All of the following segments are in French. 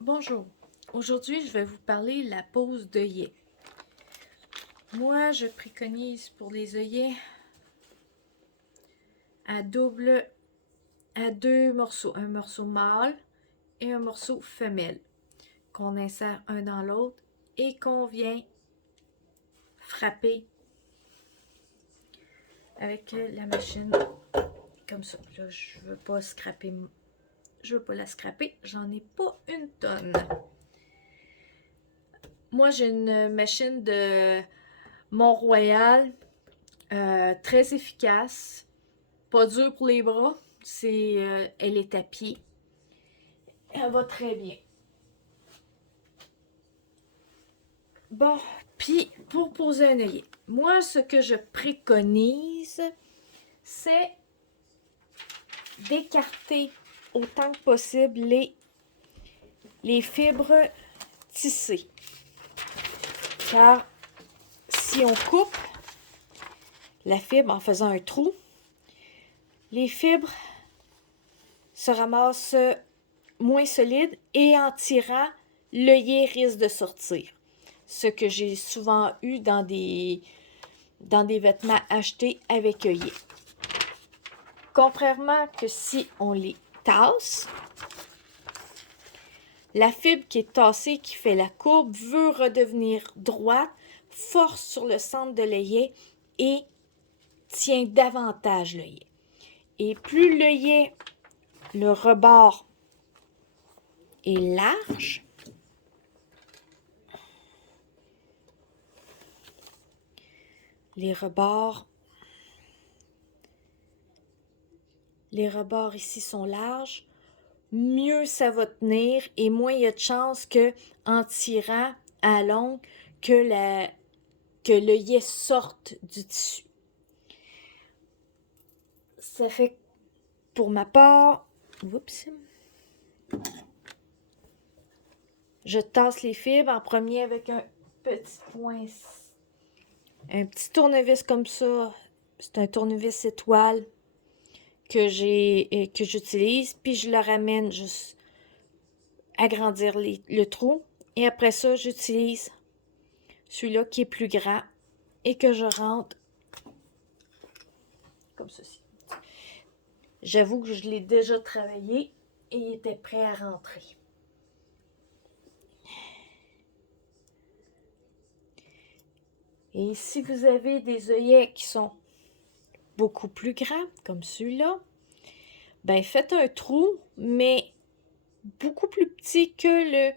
Bonjour, aujourd'hui je vais vous parler de la pose d'œillet. Moi je préconise pour les œillets à deux morceaux, un morceau mâle et un morceau femelle, qu'on insère un dans l'autre et qu'on vient frapper avec la machine comme ça. Là, je veux pas la scraper, j'en ai pas une tonne. Moi j'ai une machine de Mont-Royal, très efficace, pas dure pour les bras, elle est à pied. Elle va très bien. Bon, puis pour poser un œillet, moi ce que je préconise, c'est d'écarter autant que possible les fibres tissées. Car si on coupe la fibre en faisant un trou, les fibres se ramassent moins solides et en tirant, l'œillet risque de sortir. Ce que j'ai souvent eu dans des vêtements achetés avec œillet. Contrairement que si on les tasse, la fibre qui est tassée, qui fait la courbe, veut redevenir droite, force sur le centre de l'œillet et tient davantage l'œillet. Et plus l'œillet, le rebord est large, les rebords ici sont larges, mieux ça va tenir et moins il y a de chances que, en tirant à longue, que l'œillet sorte du tissu. Ça fait que pour ma part, je tasse les fibres en premier avec un petit tournevis comme ça. C'est un tournevis étoile que j'utilise, puis je le ramène juste agrandir le trou. Et après ça, j'utilise celui-là qui est plus grand et que je rentre comme ceci. J'avoue que je l'ai déjà travaillé et il était prêt à rentrer. Et si vous avez des œillets qui sont beaucoup plus grands, comme celui-là, ben faites un trou, mais beaucoup plus petit que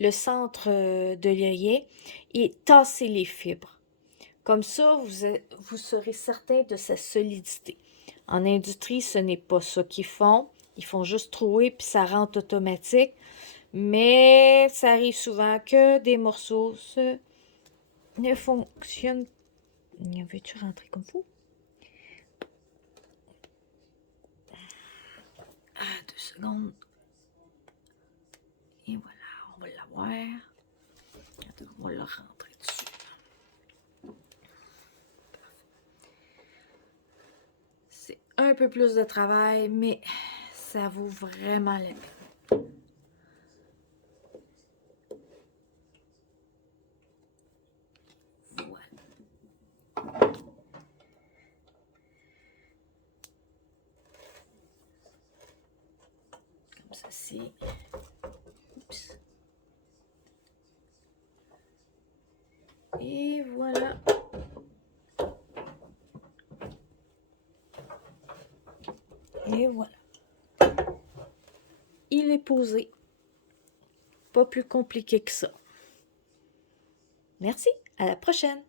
le centre de l'œillet et tassez les fibres. Comme ça, vous serez certain de sa solidité. En industrie, ce n'est pas ça qu'ils font. Ils font juste trouer puis ça rentre automatique. Mais ça arrive souvent que des morceaux ne fonctionnent. Veux-tu rentrer comme fou? Ah, 2 secondes. Et voilà, on va l'avoir. On va le rentrer dessus. C'est un peu plus de travail, mais ça vaut vraiment la peine. Voilà. Comme ceci. Oups. Et voilà. Et voilà. Il est posé. Pas plus compliqué que ça. Merci, à la prochaine!